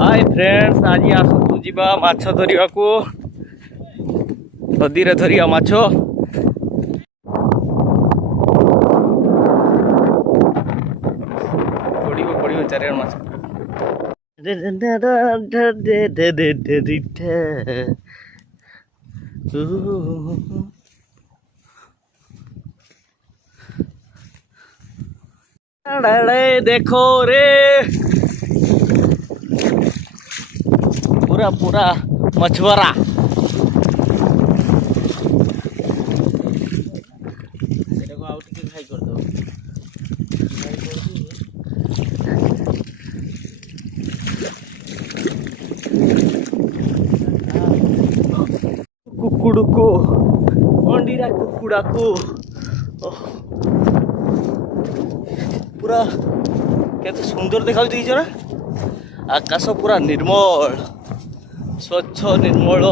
Hi friends, आज आसतु जीवा माछ धरिया को नदी रे धरिया माछ। पड़िबो पड़िबो चारिया माछ। देखो रे, पूरा पूरा मछुआरा। आउट के खाई कर दो। कुकुड़ को अंडीरा कुकुड़ा को पूरा केते सुंदर देखा ना। आकाश पूरा निर्मल, स्वच्छ निर्मल।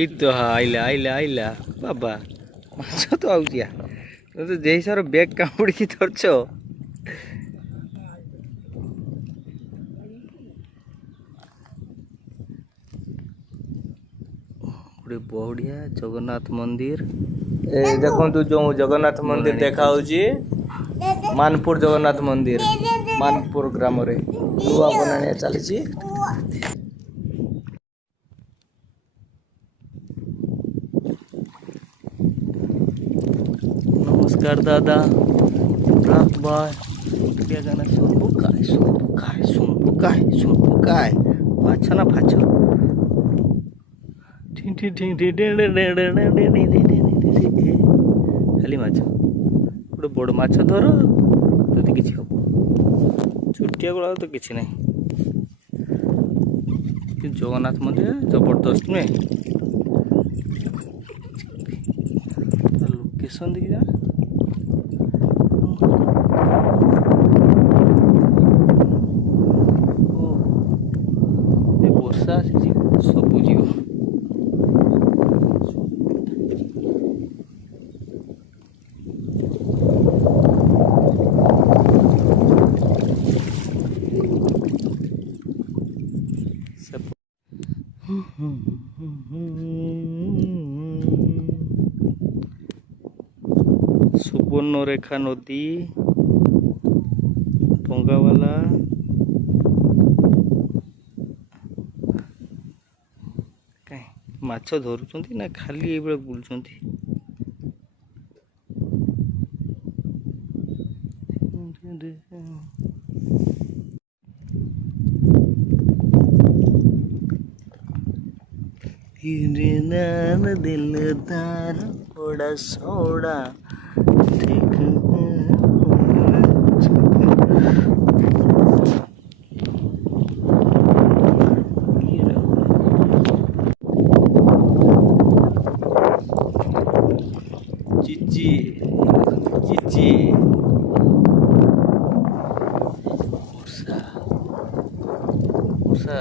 এই তো আইলা আইলা আইলা বাবা, মাছ তো আউছিয়া। তো যেই সার ব্যাগ কামুড়িকি ধরছ। ଗୋଟେ ବଢିଆ ଜଗନ୍ନାଥ ମନ୍ଦିର। ଏ ଦେଖନ୍ତୁ ଯୋଉ ଜଗନ୍ନାଥ ମନ୍ଦିର ଦେଖା ହଉଛି, ମାନପୁର ଜଗନ୍ନାଥ ମନ୍ଦିର, ମାନପୁର ଗ୍ରାମରେ ନୂଆ ବନାଣିଆ ଚାଲିଛି। नमस्कार दादा, रात भाई क्या गाना? सुनपुकाय सुनपुकाय सुनपुकाय सुनपुकाय फाछ ना फाछ खाली माछ। गोटे बड़ माछ धर जदि किसी हम, छुटिया गुड़ा तो किसी ना। जगन्नाथ मंदिर जबरदस्त नुहे। लोकेशन देखी जा। वर्षा सबू जीव सुवर्णरेखा नदी टंगावाला माछ धरुचंती ना खाली ये बेले बुलचंती। दिल तार बड़ा सोड़ा चिची चिची उषा उषा